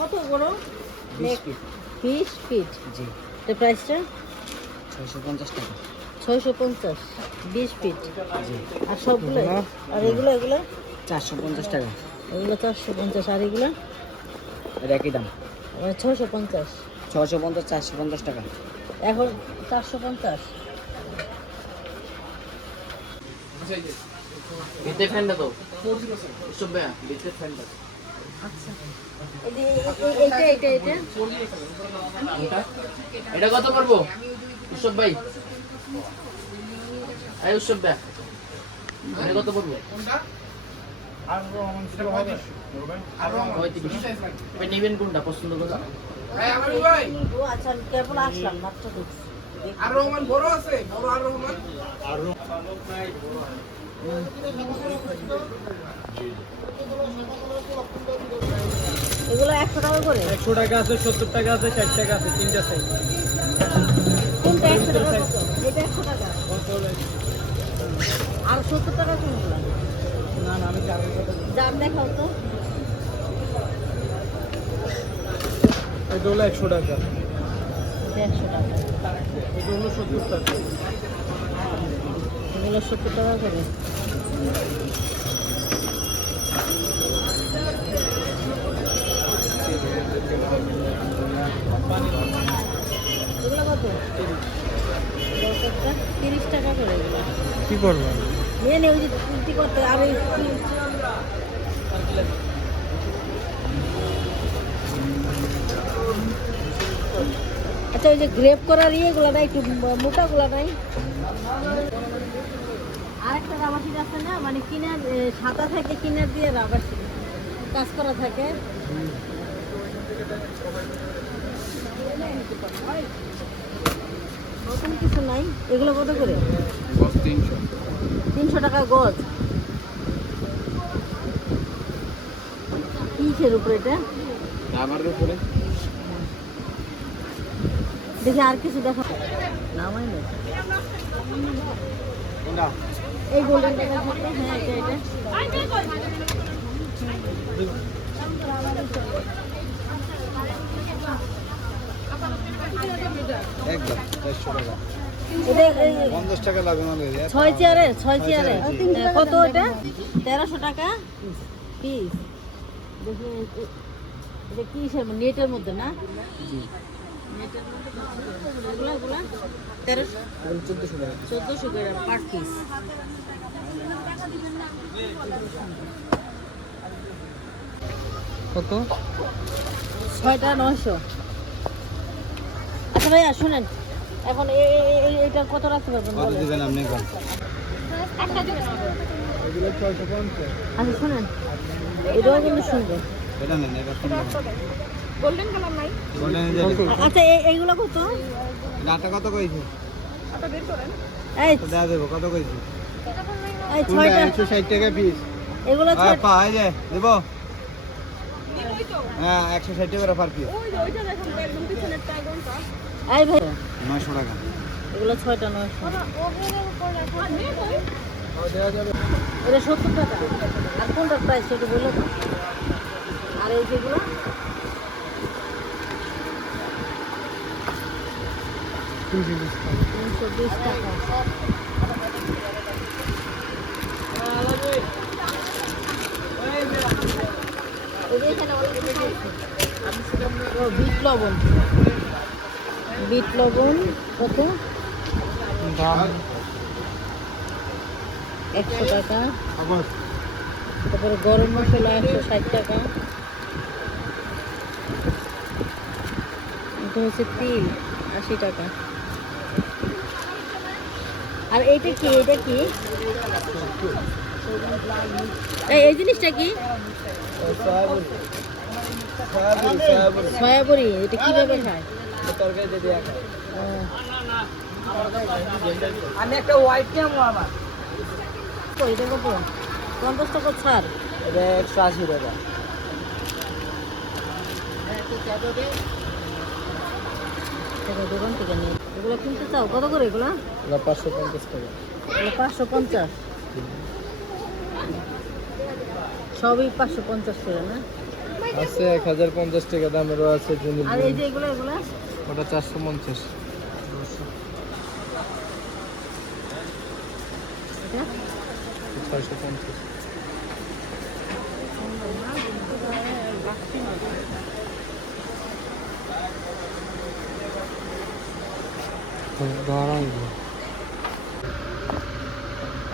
কত বড়? 20 fit 20 fit. জি। এর প্রাইসটা 650 টাকা 650 20 ফিট। জি। আর সবগুলো আর এগুলো 450 টাকা এগুলো 450 আর এগুলো এর একই দাম 650 650 450 টাকা এখন 450। ভিতরে ফ্যানটা তো সব ভাইয়া ভিতরে ফ্যানটা আচ্ছা এইটা এটা কত পড়বো উৎসব ভাই এই উৎসব ভাই এটা কত পড়বো ভাই নেবেন কোনটা পছন্দ করুন ও আচ্ছা কেবল আসলাম মাত্র দেখছি। আর রহমান বড় আছে বড় আর রহমান এগুলো 100 টাকা করে। 100 টাকা আছে 70 টাকা আছে 60 টাকা আছে তিনটা সাইজ কোনটা 100 টাকা কত? এটা 100 টাকা আর 70 টাকা কোনগুলো? না আমি জানি দাম দেখাও তো। এটা হলো 100 টাকা এটা 100 টাকা এটা হলো 70 টাকা এগুলো 70 টাকা করে। এগুলো কত? 30 টাকা করে এগুলো। কি করব নিয়ে নে ওই যে তুলতি করতে আর ওই আচ্ছা ওই যে গ্রেপ করার ইয়েগুলো নাই একটু মোটাগুলো নাই। আরেকটা রাবার শিট আছে না মানে কিনার সাদা থাকে কিনার দিয়ে রাবার শিট কাজ করা থাকে। নতুন কিছু নাই। এগুলো কত করে? 300 টাকা গজ। কিসের উপরে এটা? রাবারের উপরে দেখি আর কিছু দেখা নামাই না। কোনটা এই গোল্ডেন টাকা থাকে। হ্যাঁ এটা একদম 400 টাকা এটা 50 টাকা লাগবে মানে 6 চেয়ারে কত এটা? 1300 টাকা পিস। দেখি এটা কি নেটের মধ্যে না? জি নেটের মধ্যে এগুলা 1300 1400 টাকা 1400 করে পার পিস। কত 6টা 900। আচ্ছা ভাইয়া শুনেন এখন এইটা কত রাখতে পারবেন কত বলেন? দিবেন আপনি কোন এগুলো 650 আচ্ছা শুনেন এটাও কিন্তু সুন্দর। এটা নেন এটা গোল্ডেন কালার নাই। গোল্ডেন আচ্ছা এইগুলো কত? ডাটা কত কইছে এই তো দেয়া দেব কত কইছে এই কোনটা 6টা 160 টাকা পিস এগুলো 6টা পা এই যে দেব হ্যাঁ 160 টাকা পার পিস এই ভাই 900 টাকা এগুলো 6টা 900। দেওয়া যাবে এটা 70 টাকা। আর কোনটার প্রাইস সেটা বলে দাও। আর এই যেগুলো 320 টাকা। বিট লবণ কত? দাম 100 টাকা। আবার তারপরে গরম মশলা 160 টাকা। এটা হচ্ছে তিল 80 টাকা। আর এইটা কি এই জিনিসটা কি? সয়াবড়ি। এটা কিভাবে খায়? তরকারি দিয়ে দেয়া আমি একটা হোয়াইট নেবো আবার এটা কত? 50 টাকা ছাড়। এটা 180 টাকা দোকান থেকে নিয়ে এগুলো কিনতে চাও কত করে? এগুলো 550 টাকা 550। সবই 550 করে না? আছে 1050 টাকা দামেরও আছে জুনির আর এই যে এগুলো এগুলো ওটা 450 এটা 650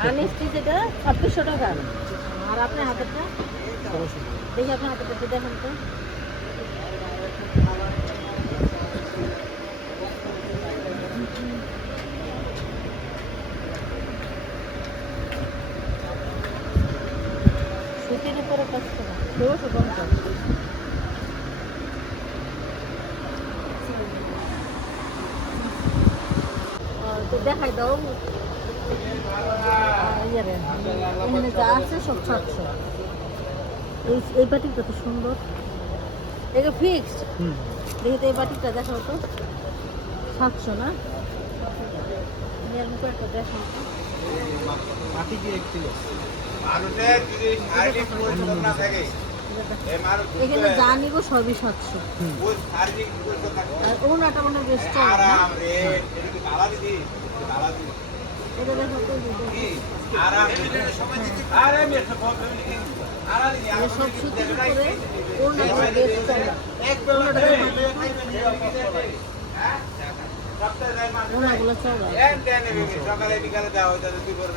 আনস্টি যেটা 2600 টাকা আর আপনার হাতেরটা দেখি আপনার হাতেরটা একটু দেখেন তো সুতির উপরে কত টাকা 250 তো দেখাই দাও ইয়ে এখানে যা আছে সব 700 এই বাটিকটা তো সুন্দর এটা ফিক্সড দেখি তো এই বাটিকটা দেখাও তো 700 না এর মুখে একটা দেখাও তো মাটি কি 1 কিলো এখানে যা নিব সবই 700 আর ওনাটা মনে বেশ চলে না? এটা দেখো তো এটা সব সুতির উপরে ওনাটা বেশ চলে ওনাগুলো চলে সকালে বিকালে দেওয়া হয় তাদের দুপুরে